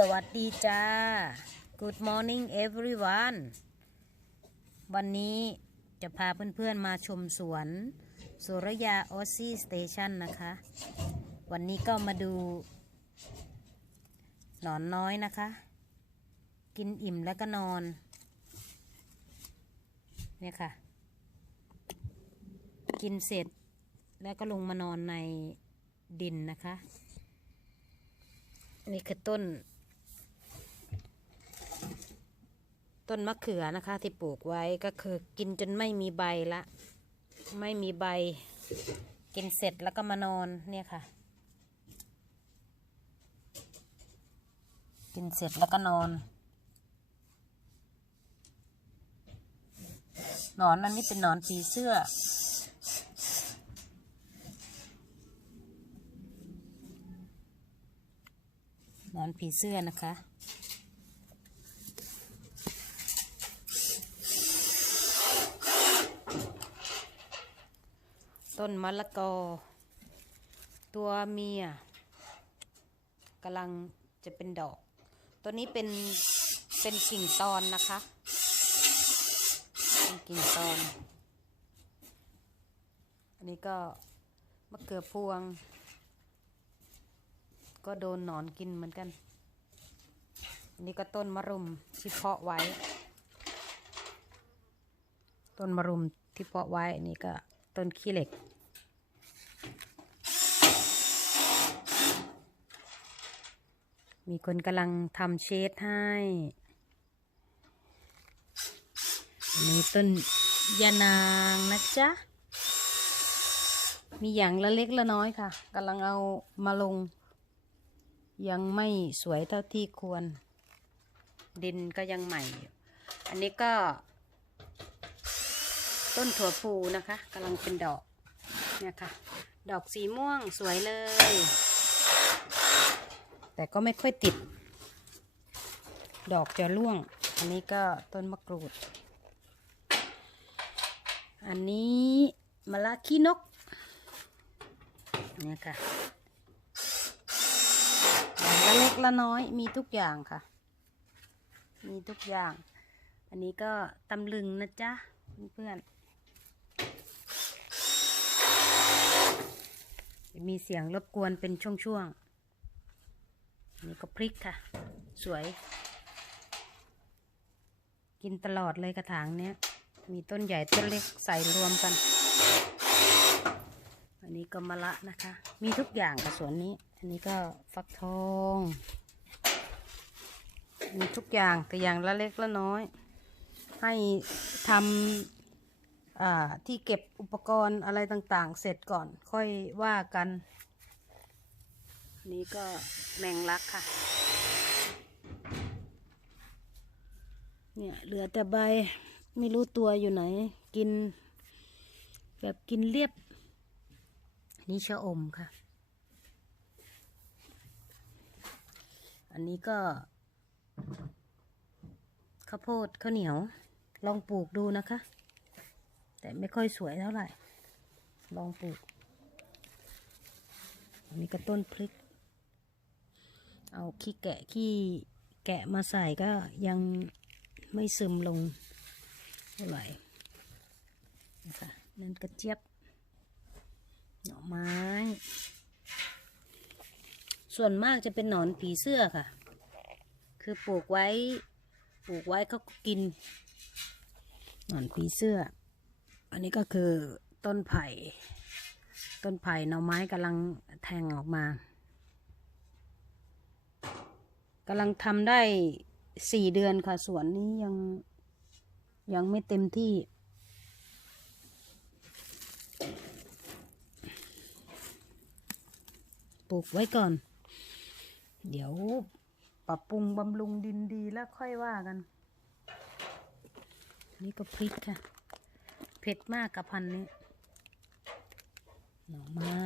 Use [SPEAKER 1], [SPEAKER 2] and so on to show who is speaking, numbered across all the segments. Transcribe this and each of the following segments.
[SPEAKER 1] สวัสดีจ้า Good morning everyone วันนี้จะพาเพื่อนๆมาชมสวนสุรยาออซ i สเตชันนะคะ วันนี้ก็มาดู หนอนน้อยนะคะ กินอิ่มแล้วก็นอน เนี่ยค่ะ กินเสร็จแล้วก็ลงมานอนในดินนะคะนี่คือต้น ต้นมะเขือนะคะที่ปลูกไว้ก็คือกินจนไม่มีใบละ ไม่มีใบ กินเสร็จแล้วก็มานอนเนี่ยค่ะ กินเสร็จแล้วก็นอนหนอนมันนี่เป็นหนอนผีเสื้อ หนอนผีเสื้อนะคะ ต้นมะละกอ ตัวเมียกำลังจะเป็นดอก ตัวนี้เป็นเป็นกิ่งตอนนะคะ เป็นกิ่งตอน อันนี้ก็มะเขือพวง ก็โดนหนอนกินเหมือนกัน อันนี้ก็ต้นมะรุมที่เพาะไว้ ต้นมะรุมที่เพาะไว้อันนี้ก็ ต้นขี้เหล็ก มีคนกำลังทำเชดให้อันนี้ต้นยานางนะจ๊ะ มีอย่างละเล็กละน้อยค่ะกำลังเอามาลง ยังไม่สวยเท่าที่ควร ดินก็ยังใหม่ อันนี้ก็ ต้นถั่วพูนะคะกำลังเป็นดอกเนี่ยค่ะ ดอกสีม่วงสวยเลย แต่ก็ไม่ค่อยติด ดอกจะร่วง อันนี้ก็ต้นมะกรูด อันนี้มะละขี้นกเนี่ยค่ะละเล็กละน้อยมีทุกอย่างค่ะ มีทุกอย่าง อันนี้ก็ตำลึงนะจ๊ะเพื่อนๆ มีเสียงรบกวนเป็นช่วงๆอันนี้ก็พริกค่ะ สวย กินตลอดเลยกระถางเนี้ย มีต้นใหญ่ต้นเล็กใส่รวมกัน อันนี้ก็มะละนะคะ มีทุกอย่างกับสวนนี้ อันนี้ก็ฟักทองมีทุกอย่างแต่อย่างละเล็กละน้อย ให้ทำ ที่เก็บอุปกรณ์อะไรต่างๆ เสร็จก่อนค่อยว่ากัน นี่ก็แมงลักค่ะ เนี่ยเหลือแต่ใบไม่รู้ตัวอยู่ไหน กิน แบบกินเรียบ นี่ชะอมค่ะ อันนี้ก็ข้าวโพดข้าวเหนียว ลองปลูกดูนะคะ แต่ไม่ค่อยสวยเท่าไหร่ ลองปลูกอันนี้ก็ต้นพริก เอาขี้แกะขี้แกะมาใส่ก็ยังไม่ซึมลงเท่าไหร่นะคะนั่นกระเจี๊ยบหน่อไม้ ส่วนมากจะเป็นหนอนผีเสื้อค่ะ คือปลูกไว้ ปลูกไว้เขาก็กิน หนอนผีเสื้อ อันนี้ก็คือต้นไผ่ ต้นไผ่หน่อไม้กำลังแทงออกมากำลังทำได้สี่เดือนค่ะสวนนี้ยังยังไม่เต็มที่ ปลูกไว้ก่อน เดี๋ยวปรับปรุงบำรุงดินดีแล้วค่อยว่ากัน นี่ก็พริกค่ะ เผ็ดมากกับพันนี้ หน่อไม้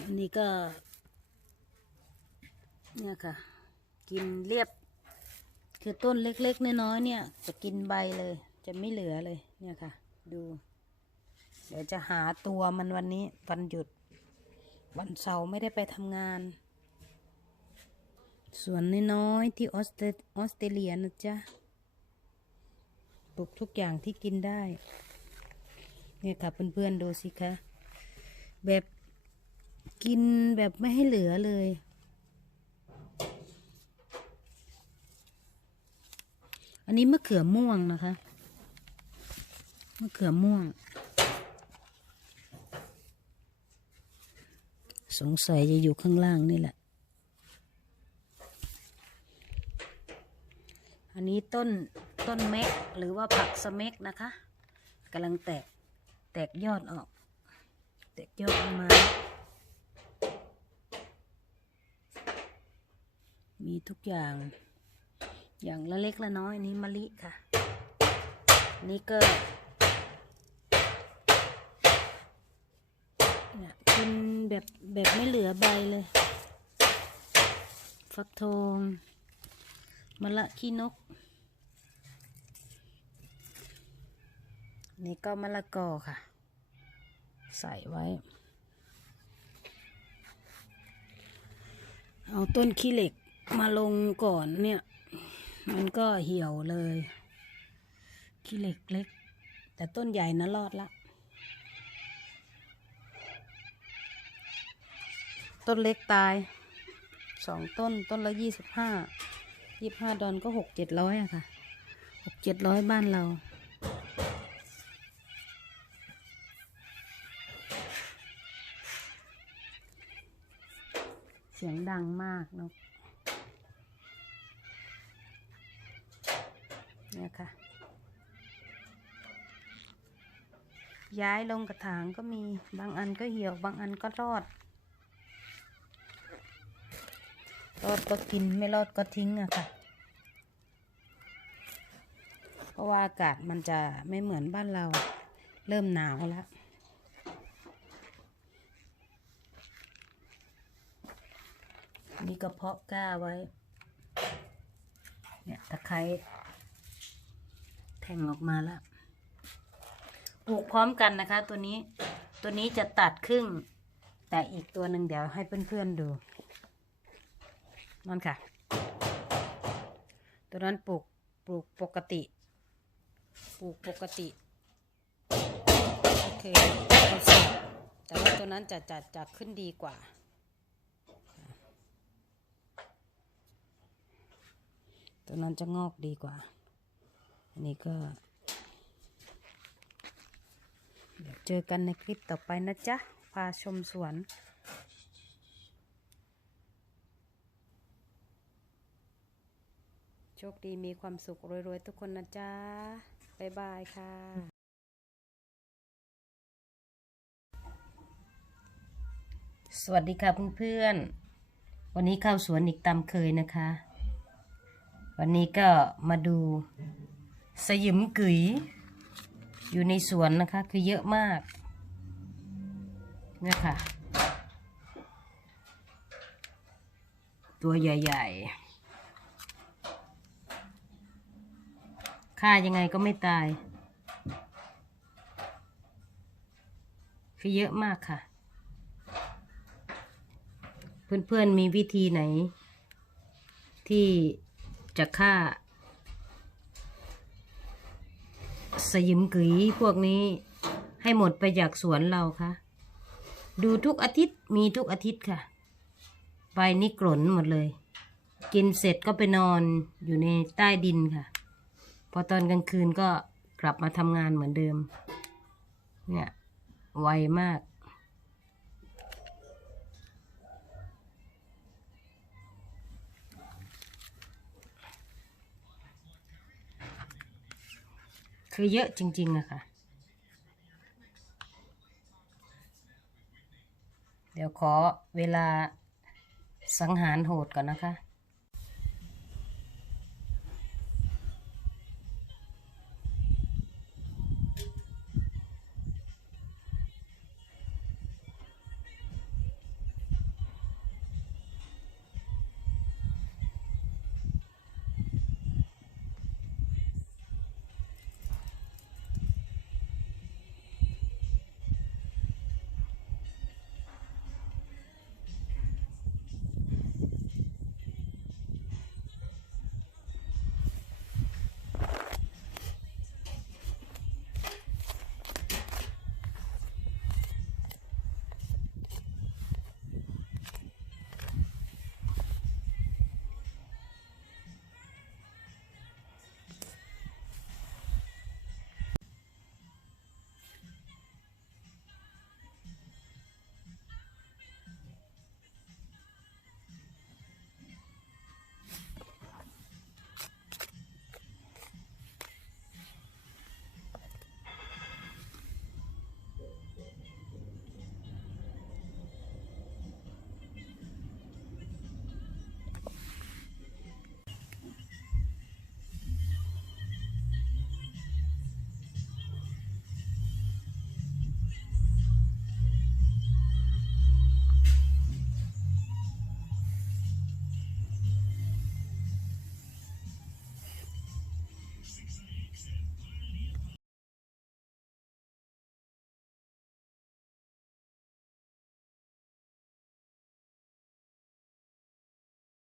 [SPEAKER 1] อันนี้ก็ เนี่ยค่ะ กินเรียบ คือต้นเล็กๆน้อยๆเนี่ย จะกินใบเลย จะไม่เหลือเลย เนี่ยค่ะ ดู เดี๋ยวจะหาตัวมันวันนี้ วันหยุด วันเสาร์ไม่ได้ไปทำงานสวนน้อยๆที่ออสเตรเลียนะจ๊ะ ปลูกทุกอย่างที่กินได้ เนี่ยค่ะเพื่อนๆดูสิคะแบบกินแบบไม่ให้เหลือเลย อันนี้มะเขือม่วงนะคะ มะเขือม่วง สงสัยจะอยู่ข้างล่างนี่แหละ อันนี้ต้น ต้นเม็กหรือว่าผักสเม็กนะคะกำลังแตกแตกยอดออก แตกยอดออกมา มีทุกอย่าง อย่างละเล็กละน้อยนี้มะลิค่ะ นี่ก็เนี่ยกินแบบแบบไม่เหลือใบเลย ฟักทองมะละขี้นก นี่ก็มะละกอค่ะ ใส่ไว้ เอาต้นขี้เหล็กมาลงก่อนเนี่ย มันก็เหี่ยวเลย ขี้เหล็กเล็ก แต่ต้นใหญ่นะรอดละ ต้นเล็กตายสองต้นต้นละยี่สิบห้ายี่สิบห้าดอนก็หกเจ็ดร้อยอะค่ะหกเจ็ดร้อยบ้านเรา เสียงดังมากเนาะเนี่ยค่ะ ย้ายลงกระถางก็มีบางอันก็เหี่ยวบางอันก็รอด รอดก็กินไม่รอดก็ทิ้งอะค่ะ เพราะว่าอากาศมันจะไม่เหมือนบ้านเราเริ่มหนาวแล้ว นี่ก็เพาะกล้าไว้ เนี่ยตะไคร้แทงออกมาแล้วปลูกพร้อมกันนะคะ ตัวนี้ตัวนี้จะตัดครึ่ง แต่อีกตัวหนึ่งเดี๋ยวให้เพื่อนๆดูนั่นค่ะ ตัวนั้นปลูกปลูกปกติปลูกปกติโอเคเอาสดแต่ว่าตัวนั้นจะจะจะขึ้นดีกว่า ตัวนั้นจะงอกดีกว่า อันนี้ก็ เดี๋ยวเจอกันในคลิปต่อไปนะจ๊ะ พาชมสวนโชคดีมีความสุข รวย ๆ ทุกคนนะจ๊ะ บ๊ายบายค่ะ สวัสดีค่ะเพื่อนๆ วันนี้เข้าสวนอีกตามเคยนะคะ วันนี้ก็มาดูสยิมกุ๋ยอยู่ในสวนนะคะ คือเยอะมากเนี่ยค่ะ ตัวใหญ่ๆฆ่ายังไงก็ไม่ตาย คือเยอะมากค่ะ เพื่อนๆมีวิธีไหนที่ จะฆ่า สยิมกุ๋ยพวกนี้ให้หมดไปจากสวนเราคะดูทุกอาทิตย์มีทุกอาทิตย์ค่ะ ใบนี่กลนหมดเลย กินเสร็จก็ไปนอนอยู่ในใต้ดินค่ะ พอตอนกลางคืนก็กลับมาทำงานเหมือนเดิม เนี่ย ไวมาก คือเยอะจริงๆอะค่ะ เดี๋ยวขอเวลาสังหารโหดก่อนนะคะ